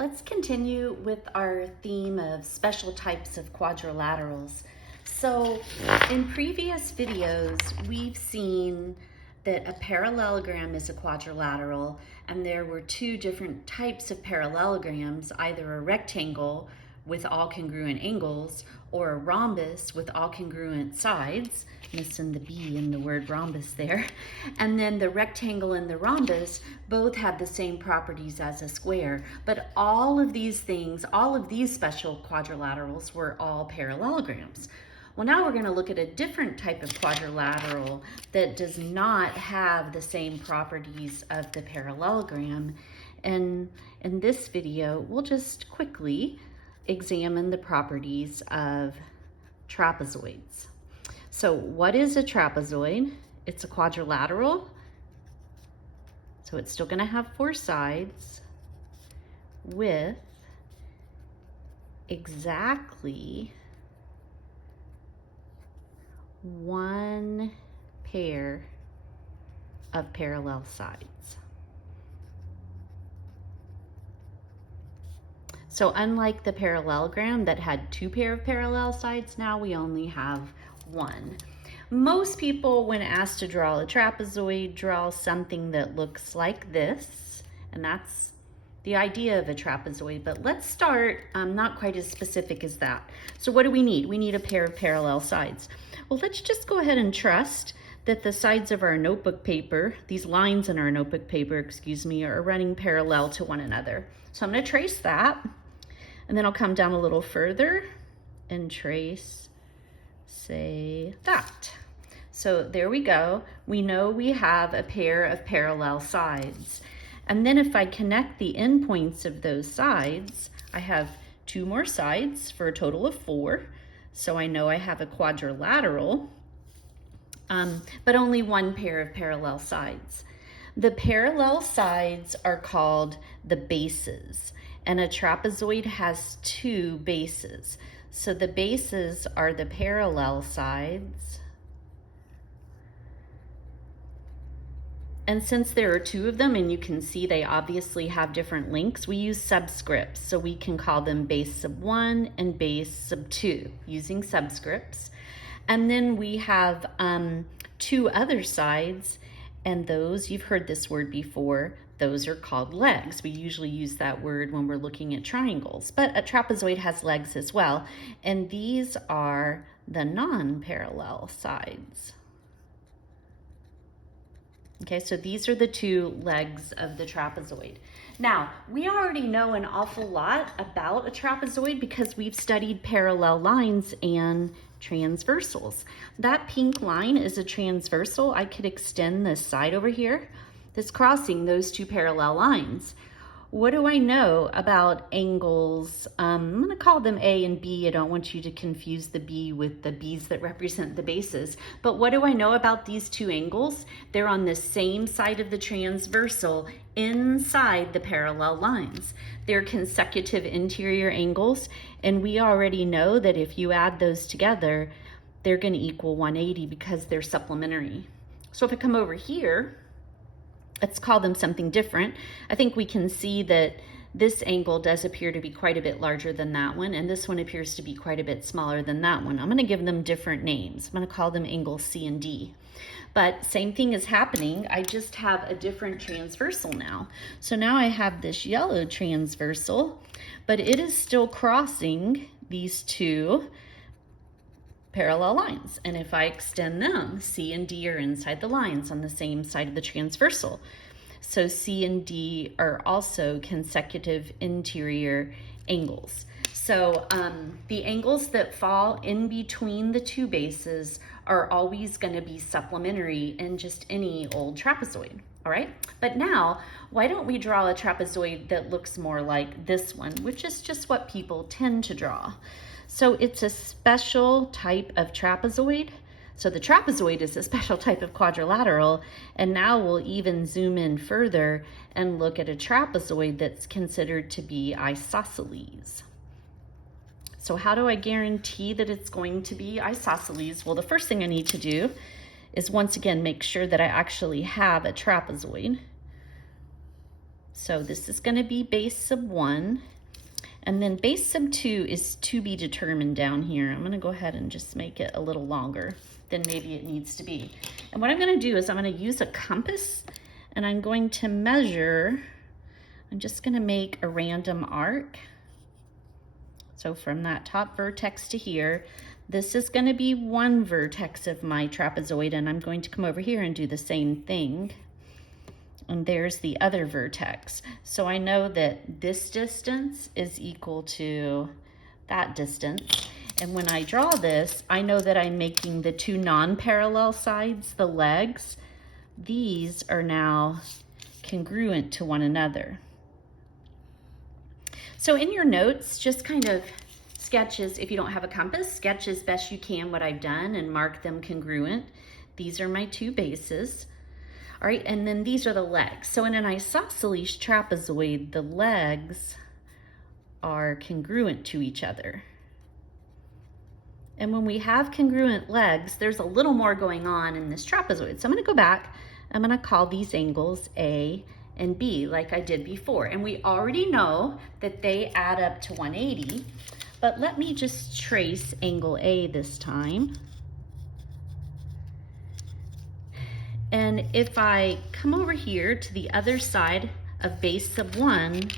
Let's continue with our theme of special types of quadrilaterals. So in previous videos, we've seen that a parallelogram is a quadrilateral, and there were two different types of parallelograms, either a rectangle with all congruent angles or a rhombus with all congruent sides. Missing the B in the word rhombus there. And then the rectangle and the rhombus both have the same properties as a square, but all of these things, all of these special quadrilaterals were all parallelograms. Well, now we're going to look at a different type of quadrilateral that does not have the same properties of the parallelogram. And in this video, we'll just quickly examine the properties of trapezoids. So what is a trapezoid? It's a quadrilateral. So it's still going to have four sides with exactly one pair of parallel sides. So unlike the parallelogram that had two pair of parallel sides, now we only have one. Most people, when asked to draw a trapezoid, draw something that looks like this, and that's the idea of a trapezoid. But let's start not quite as specific as that. So what do we need? We need a pair of parallel sides. Well, let's just go ahead and trust that the sides of our notebook paper, these lines in our notebook paper, are running parallel to one another. So I'm going to trace that, and then I'll come down a little further and trace, say, that. So there we go. We know we have a pair of parallel sides. And then if I connect the endpoints of those sides, I have two more sides for a total of four. So I know I have a quadrilateral, but only one pair of parallel sides. The parallel sides are called the bases, and a trapezoid has two bases. So the bases are the parallel sides. And since there are two of them, and you can see they obviously have different lengths, we use subscripts. So we can call them base sub 1 and base sub 2 using subscripts. And then we have two other sides, and those, you've heard this word before, those are called legs. We usually use that word when we're looking at triangles, but a trapezoid has legs as well. And these are the non-parallel sides. Okay, so these are the two legs of the trapezoid. Now, we already know an awful lot about a trapezoid because we've studied parallel lines and transversals. That pink line is a transversal. I could extend this side over here that's crossing those two parallel lines. What do I know about angles? I'm going to call them A and B. I don't want you to confuse the B with the B's that represent the bases. But what do I know about these two angles? They're on the same side of the transversal inside the parallel lines. They're consecutive interior angles, and we already know that if you add those together, they're going to equal 180 because they're supplementary. So if I come over here, let's call them something different. I think we can see that this angle does appear to be quite a bit larger than that one, and this one appears to be quite a bit smaller than that one. I'm going to give them different names. I'm going to call them angles C and D. But same thing is happening. I just have a different transversal now. So now I have this yellow transversal, but it is still crossing these two parallel lines. And if I extend them, C and D are inside the lines on the same side of the transversal. So C and D are also consecutive interior angles. So the angles that fall in between the two bases are always going to be supplementary in just any old trapezoid. All right, but now why don't we draw a trapezoid that looks more like this one, which is just what people tend to draw. So it's a special type of trapezoid. So the trapezoid is a special type of quadrilateral, and now we'll even zoom in further and look at a trapezoid that's considered to be isosceles. So how do I guarantee that it's going to be isosceles? Well, the first thing I need to do is once again make sure that I actually have a trapezoid. So this is going to be base sub 1. And then base sub 2 is to be determined down here. I'm going to go ahead and just make it a little longer than maybe it needs to be. And what I'm going to do is I'm going to use a compass and I'm going to measure. I'm just going to make a random arc. So from that top vertex to here, this is going to be one vertex of my trapezoid, and I'm going to come over here and do the same thing. And there's the other vertex. So I know that this distance is equal to that distance. And when I draw this, I know that I'm making the two non-parallel sides, the legs, these are now congruent to one another. So in your notes, just kind of sketches, if you don't have a compass, sketch as best you can what I've done and mark them congruent. These are my two bases. All right, and then these are the legs. So in an isosceles trapezoid, the legs are congruent to each other. And when we have congruent legs, there's a little more going on in this trapezoid. So I'm gonna go back, I'm gonna call these angles A and B like I did before. And we already know that they add up to 180, but let me just trace angle A this time. And if I come over here to the other side of base sub 1,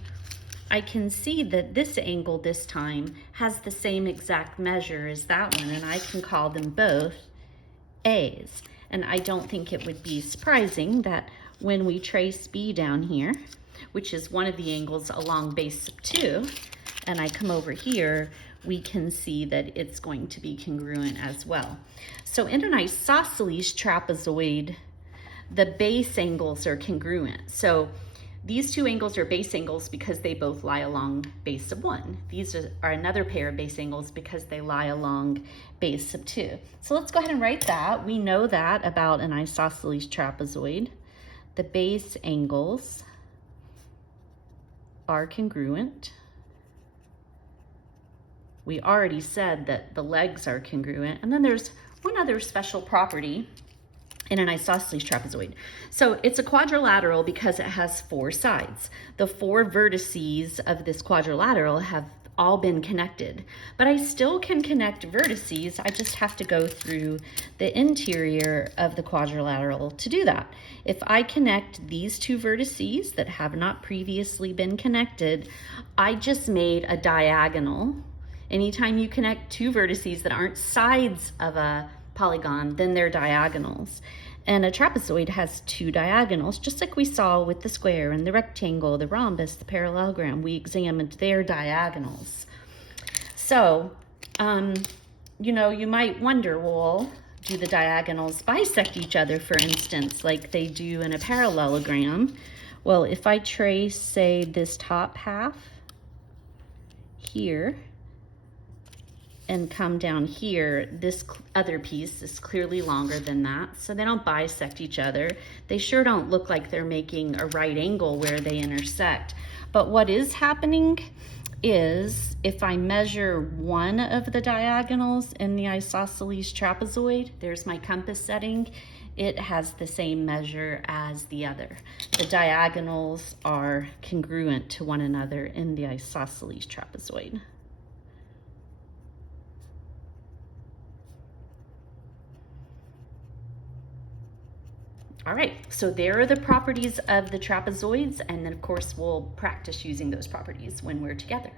I can see that this angle this time has the same exact measure as that one, and I can call them both A's. And I don't think it would be surprising that when we trace B down here, which is one of the angles along base sub 2, and I come over here, we can see that it's going to be congruent as well. So in an isosceles trapezoid, the base angles are congruent. So these two angles are base angles because they both lie along base sub 1. These are another pair of base angles because they lie along base sub 2. So let's go ahead and write that. We know that about an isosceles trapezoid. The base angles are congruent. We already said that the legs are congruent. And then there's one other special property in an isosceles trapezoid. So it's a quadrilateral because it has 4 sides. The 4 vertices of this quadrilateral have all been connected, but I still can connect vertices. I just have to go through the interior of the quadrilateral to do that. If I connect these 2 vertices that have not previously been connected, I just made a diagonal. Anytime you connect 2 vertices that aren't sides of a polygon, then they're diagonals. And a trapezoid has 2 diagonals, just like we saw with the square and the rectangle, the rhombus, the parallelogram. We examined their diagonals. So, you know, you might wonder, well, do the diagonals bisect each other, for instance, like they do in a parallelogram? Well, if I trace, say, this top half here, and come down here, this other piece is clearly longer than that, so they don't bisect each other. They sure don't look like they're making a right angle where they intersect. But what is happening is if I measure one of the diagonals in the isosceles trapezoid, there's my compass setting, it has the same measure as the other. The diagonals are congruent to one another in the isosceles trapezoid. All right, so there are the properties of the trapezoids, and then of course we'll practice using those properties when we're together.